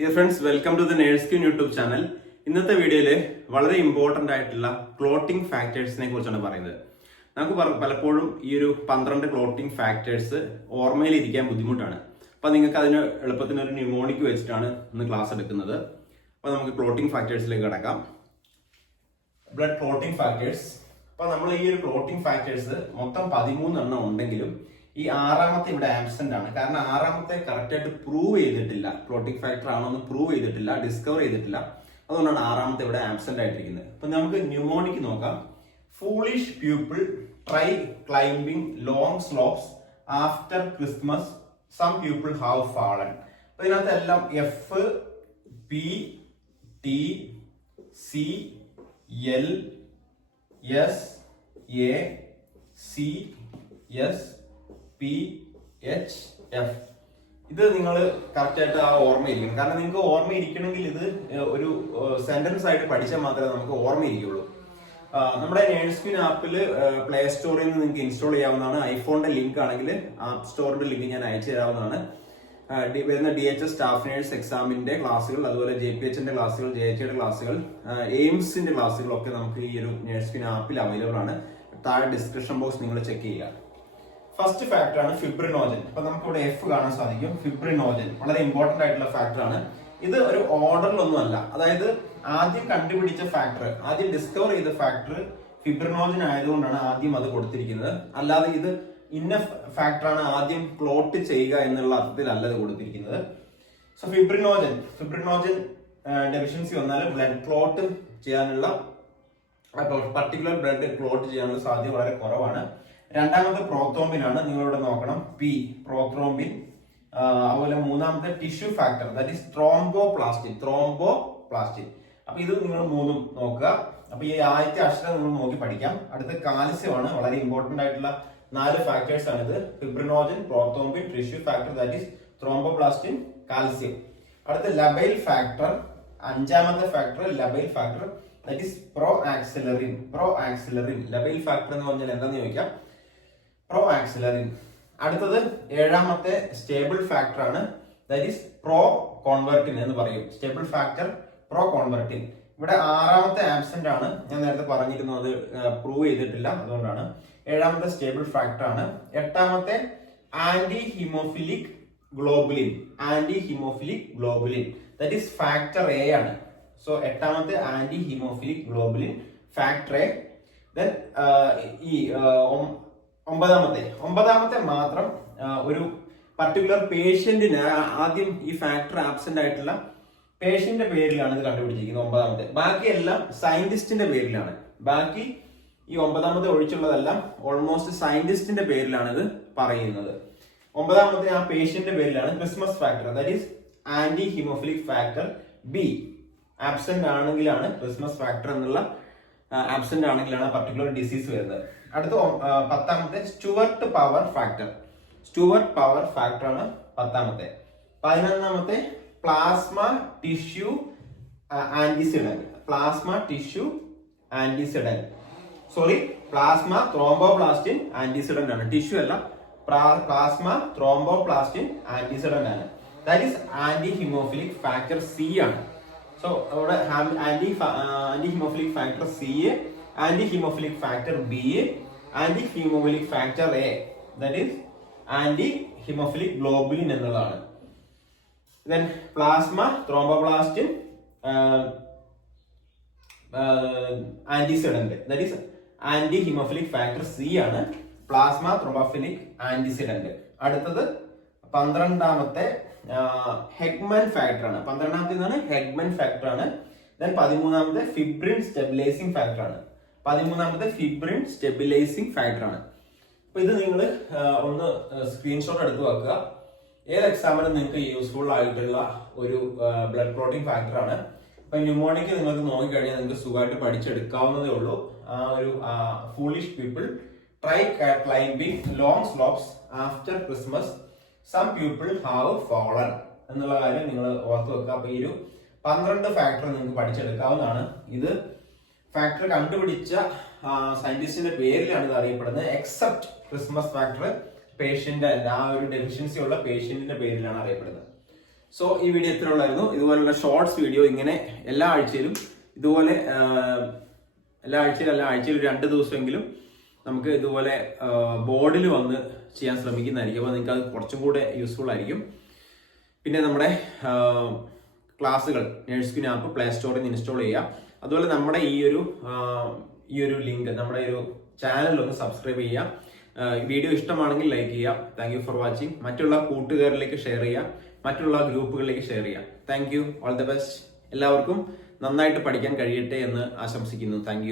Dear friends welcome to the nurse queen YouTube channel ഇന്നത്തെ വീഡിയോയിൽ വളരെ ഇമ്പോർട്ടന്റ് ആയിട്ടുള്ള ക്ലോട്ടിംഗ് ഫാക്ടേഴ്സിനെ കുറിച്ചാണ് പറയുന്നത്. നമുക്ക് പലപ്പോഴും ഈ ഒരു പന്ത്രണ്ട് ക്ലോട്ടിംഗ് ഫാക്ടേഴ്സ് ഓർമ്മയിൽ ഇരിക്കാൻ ബുദ്ധിമുട്ടാണ്. അപ്പോൾ നിങ്ങൾക്ക് അതിന് എളുപ്പത്തിന് ഒരു ന്യൂമോണിക് വെച്ചിട്ടാണ് ഇന്ന് ക്ലാസ് എടുക്കുന്നത്. അപ്പോൾ നമുക്ക് ക്ലോട്ടിംഗ് ഫാക്ടേഴ്സിലേക്ക് കിടക്കാം. ബ്ലഡ് ക്ലോട്ടിംഗ് ഫാക്ടേഴ്സ് അപ്പോൾ നമ്മൾ ഈ ഒരു ക്ലോട്ടിംഗ് ഫാക്ടേഴ്സ് മൊത്തം പതിമൂന്നെണ്ണം ഉണ്ടെങ്കിലും ഈ ആറാമത്തെ ഇവിടെ ആബ്സെന്റ് ആണ്. കാരണം ആറാമത്തെ കറക്റ്റ് ആയിട്ട് പ്രൂവ് ചെയ്തിട്ടില്ല. ക്ലോട്ടിംഗ് ഫാക്ടർ ആണോ എന്ന് പ്രൂവ് ചെയ്തിട്ടില്ല ഡിസ്കവർ ചെയ്തിട്ടില്ല. അതുകൊണ്ടാണ് ആറാമത്തെ ഇവിടെ ആബ്സെന്റ് ആയിട്ടിരിക്കുന്നത്. അപ്പൊ നമുക്ക് ന്യൂമോണിക്ക് നോക്കാം. Foolish people try climbing long slopes after Christmas some people have fallen അപ്പൊ ഇതിനകത്ത് എല്ലാം F P T C L S A C S P H F ഇത് നിങ്ങൾ കറക്റ്റ് ആയിട്ട് ആ ഓർമ്മയിരിക്കണം കാരണം നിങ്ങൾക്ക് ഓർമ്മയിരിക്കണമെങ്കിൽ ഇത് ഒരു സെന്റൻസ് ആയിട്ട് പഠിച്ചാൽ മാത്രമേ നമുക്ക് ഓർമ്മയിരിക്കുള്ളൂ നമ്മുടെ നേഴ്സ്ക്വിൻ ആപ്പിൽ പ്ലേ സ്റ്റോറിൽ നിന്ന് നിങ്ങൾക്ക് ഇൻസ്റ്റാൾ ചെയ്യാവുന്നതാണ്. ഐഫോണിന്റെ ലിങ്ക് ആണെങ്കിൽ ആപ്പ് സ്റ്റോറിന്റെ ലിങ്ക് ഞാൻ അയച്ചു തരാവുന്നതാണ്. വരുന്ന D H S staff nurse എക്സാമിന്റെ ക്ലാസ്സുകൾ അതുപോലെ ജെ പി എച്ചിന്റെ ക്ലാസ്സുകൾ ജെ എച്ച് ക്ലാസ്സുകൾ എയിംസിന്റെ ക്ലാസ്സുകളൊക്കെ നമുക്ക് ഈ ഒരു നേഴ്സ്ക്വിൻ ആപ്പിൽ അവൈലബിൾ ആണ്. താഴെ ഡിസ്ക്രിപ്ഷൻ ബോക്സ് നിങ്ങൾ ചെക്ക് ചെയ്യുക. ഫസ്റ്റ് ഫാക്ടർ ആണ് ഫിബ്രിനോജൻ അപ്പൊ നമുക്ക് ഇവിടെ എഫ് കാണാൻ സാധിക്കും. ഫിബ്രിനോജൻ വളരെ ഇമ്പോർട്ടന്റ് ആയിട്ടുള്ള ഫാക്ടർ ആണ്. ഇത് ഒരു ഓർഡറിലൊന്നും അല്ല. അതായത് ആദ്യം കണ്ടുപിടിച്ച ഫാക്ടർ ആദ്യം ഡിസ്കവർ ചെയ്ത ഫാക്ടർ ഫിബ്രിനോജൻ ആയതുകൊണ്ടാണ് ആദ്യം അത് കൊടുത്തിരിക്കുന്നത്. അല്ലാതെ ഇത് ഇന്ന ഫാക്ടറാണ് ആദ്യം ക്ലോട്ട് ചെയ്യുക എന്നുള്ള അർത്ഥത്തിലല്ല ഇത് കൊടുത്തിരിക്കുന്നത്. സോ ഫിബ്രിനോജൻ ഫിബ്രിനോജൻ ഡെഫിഷ്യൻസി വന്നാൽ ബ്ലഡ് ക്ലോട്ട് ചെയ്യാനുള്ള പർട്ടിക്കുലർ ബ്ലഡ് ക്ലോട്ട് ചെയ്യാനുള്ള സാധ്യത വളരെ കുറവാണ്. രണ്ടാമത്തെ പ്രോത്രോംബിൻ ആണ്. നിങ്ങളിവിടെ നോക്കണം. പി പ്രോത്രോംബിൻ അതുപോലെ മൂന്നാമത്തെ tissue factor that is thromboplastic thromboplastic അപ്പൊ ഇത് നിങ്ങൾ മൂന്നും നോക്കുക. അപ്പൊ ഈ ആദ്യത്തെ അക്ഷരം നിങ്ങൾ നോക്കി പഠിക്കാം. അടുത്ത കാൽസ്യം ആണ്. വളരെ ഇമ്പോർട്ടന്റ് ആയിട്ടുള്ള നാല് ഫാക്ടേഴ്സ് ആണ് ഇത്. Fibrinogen prothrombin tissue factor that is thromboplastin calcium. അടുത്ത ലബൈൽ ഫാക്ടർ അഞ്ചാമത്തെ factor labile factor that is proaccelerin proaccelerin labile factor എന്ന് പറഞ്ഞാൽ എന്താന്ന് ചോദിക്കാം? പ്രോ ആക്സിലറിൻ അടുത്തത് ഏഴാമത്തെ സ്റ്റേബിൾ ഫാക്ടർ ആണ്. ദാറ്റ് ഈസ് പ്രോ കോൺവെർട്ടിൻ എന്ന് പറയും. സ്റ്റേബിൾ ഫാക്ടർ പ്രോ കോൺവെർട്ടിൻ ഇവിടെ ആറാമത്തെ ആബ്സെന്റ് ആണ്. ഞാൻ നേരത്തെ പറഞ്ഞിരുന്നു അത് പ്രൂവ് ചെയ്തിട്ടില്ല. അതുകൊണ്ടാണ്. ഏഴാമത്തെ സ്റ്റേബിൾ ഫാക്ടർ ആണ്. എട്ടാമത്തെ anti haemophilic globulin anti haemophilic globulin that is factor A ആണ്. സോ എട്ടാമത്തെ anti haemophilic globulin factor A then ഈ ഒമ്പതാമത്തെ ഒമ്പതാമത്തെ മാത്രം ഒരു പർട്ടിക്കുലർ പേഷ്യന്റിന് ആദ്യം ഈ ഫാക്ടർ ആബ്സെന്റ് ആയിട്ടുള്ള പേഷ്യന്റിന്റെ പേരിലാണ് ഇത് കണ്ടുപിടിച്ചിരിക്കുന്നത് ഒമ്പതാമത്തെ. ബാക്കിയെല്ലാം സയന്റിസ്റ്റിന്റെ പേരിലാണ്. ബാക്കി ഈ ഒമ്പതാമത്തെ ഒഴിച്ചുള്ളതെല്ലാം ഓൾമോസ്റ്റ് സയന്റിസ്റ്റിന്റെ പേരിലാണ് ഇത് പറയുന്നത്. ഒമ്പതാമത്തെ ആ പേഷ്യന്റിന്റെ പേരിലാണ് Christmas factor that is anti haemophilic factor B absent ആണെങ്കിലാണ് Christmas factor എന്നുള്ള ആബ്സെന്റ് ആണെങ്കിലാണ് പർട്ടിക്കുലർ ഡിസീസ് വരുന്നത്. അടുത്ത പത്താമത്തെ Stuart power factor. Stuart power factor ആണ് പത്താമത്തെ. പതിനൊന്നാമത്തെ plasma tissue antecedent plasma tissue antecedent sorry plasma thromboplastin antecedent ആണ്. ടിഷ്യൂ അല്ല പ്ലാസ്മ ത്രോംബോപ്ലാസ്റ്റിൻ ആന്റിസിഡൻ ആണ്. That is anti haemophilic factor C ആണ്. സോ അവിടെ anti anti haemophilic factor C anti haemophilic factor B anti haemophilic factor A that is anti haemophilic globulin എന്നുള്ളതാണ് then plasma thromboplastin antecedent that is anti haemophilic factor C ആണ് plasma thrombophilic antecedent അടുത്തത് പന്ത്രണ്ടാമത്തെ ഹെഗ്മൻ factor ആണ്. പന്ത്രണ്ടാമത്തെ എന്താണ് ഹെഗ്മൻ factor ആണ്. Then പതിമൂന്നാമത്തെ ഫിബ്രിൻ stabilising factor ആണ്. പതിമൂന്നാമത്തെ ഫിബ്രിൻ സ്റ്റെബിലൈസിംഗ് ഫാക്ടർ ആണ്. അപ്പൊ ഇത് നിങ്ങൾ ഒന്ന് സ്ക്രീൻഷോട്ട് എടുത്തു വെക്കുക. ഏത് എക്സാമിനും നിങ്ങൾക്ക് യൂസ്ഫുൾ ആയിട്ടുള്ള ഒരു ബ്ലഡ് പ്രോട്ടീൻ ഫാക്ടർ ആണ്. അപ്പൊ ന്യൂമോണിക്ക് നിങ്ങൾക്ക് നോക്കിക്കഴിഞ്ഞാൽ നിങ്ങൾക്ക് സുഖമായിട്ട് പഠിച്ചെടുക്കാവുന്നതേ ഉള്ളൂ. ആ ഒരു foolish people try climbing long slopes after Christmas some people have fallen എന്നുള്ള കാര്യം നിങ്ങൾ ഓർത്ത് വെക്കുക. അപ്പൊ ഈ ഒരു പന്ത്രണ്ട് ഫാക്ടർ നിങ്ങൾക്ക് പഠിച്ചെടുക്കാവുന്നതാണ്. ഇത് ഫാക്ടർ കണ്ടുപിടിച്ച സയന്റിസ്റ്റിന്റെ പേരിലാണ് ഇത് അറിയപ്പെടുന്നത്. എക്സെപ്റ്റ് ക്രിസ്മസ് ഫാക്ടർ പേഷ്യന്റ് ആ ഒരു ഡെഫിഷ്യൻസി ഉള്ള പേഷ്യന്റിന്റെ പേരിലാണ് അറിയപ്പെടുന്നത്. സോ ഈ വീഡിയോ ഇത്ര ഉള്ളായിരുന്നു. ഇതുപോലുള്ള ഷോർട്സ് വീഡിയോ ഇങ്ങനെ എല്ലാ ആഴ്ചയിലും ഇതുപോലെ എല്ലാ ആഴ്ചയിലും എല്ലാ ആഴ്ചയിലും രണ്ട് ദിവസമെങ്കിലും നമുക്ക് ഇതുപോലെ ബോർഡിൽ വന്ന് ചെയ്യാൻ ശ്രമിക്കുന്നതായിരിക്കും. അപ്പോൾ നിങ്ങൾക്ക് അത് കുറച്ചും കൂടെ യൂസ്ഫുൾ ആയിരിക്കും. പിന്നെ നമ്മുടെ ക്ലാസ്സുകൾ നേഴ്സ്കിൻ ആപ്പ് പ്ലേ സ്റ്റോറിൽ നിന്ന് ഇൻസ്റ്റാൾ ചെയ്യുക. അതുപോലെ നമ്മുടെ ഈ ഒരു ഈ ഒരു ലിങ്ക് നമ്മുടെ ഒരു ചാനൽ ഒന്ന് സബ്സ്ക്രൈബ് ചെയ്യുക. വീഡിയോ ഇഷ്ടമാണെങ്കിൽ ലൈക്ക് ചെയ്യുക. താങ്ക് യു ഫോർ വാച്ചിങ് മറ്റുള്ള കൂട്ടുകാരിലേക്ക് ഷെയർ ചെയ്യുക. മറ്റുള്ള ഗ്രൂപ്പുകളിലേക്ക് ഷെയർ ചെയ്യുക. Thank you all the best എല്ലാവർക്കും നന്നായിട്ട് പഠിക്കാൻ കഴിയട്ടെ എന്ന് ആശംസിക്കുന്നു. താങ്ക്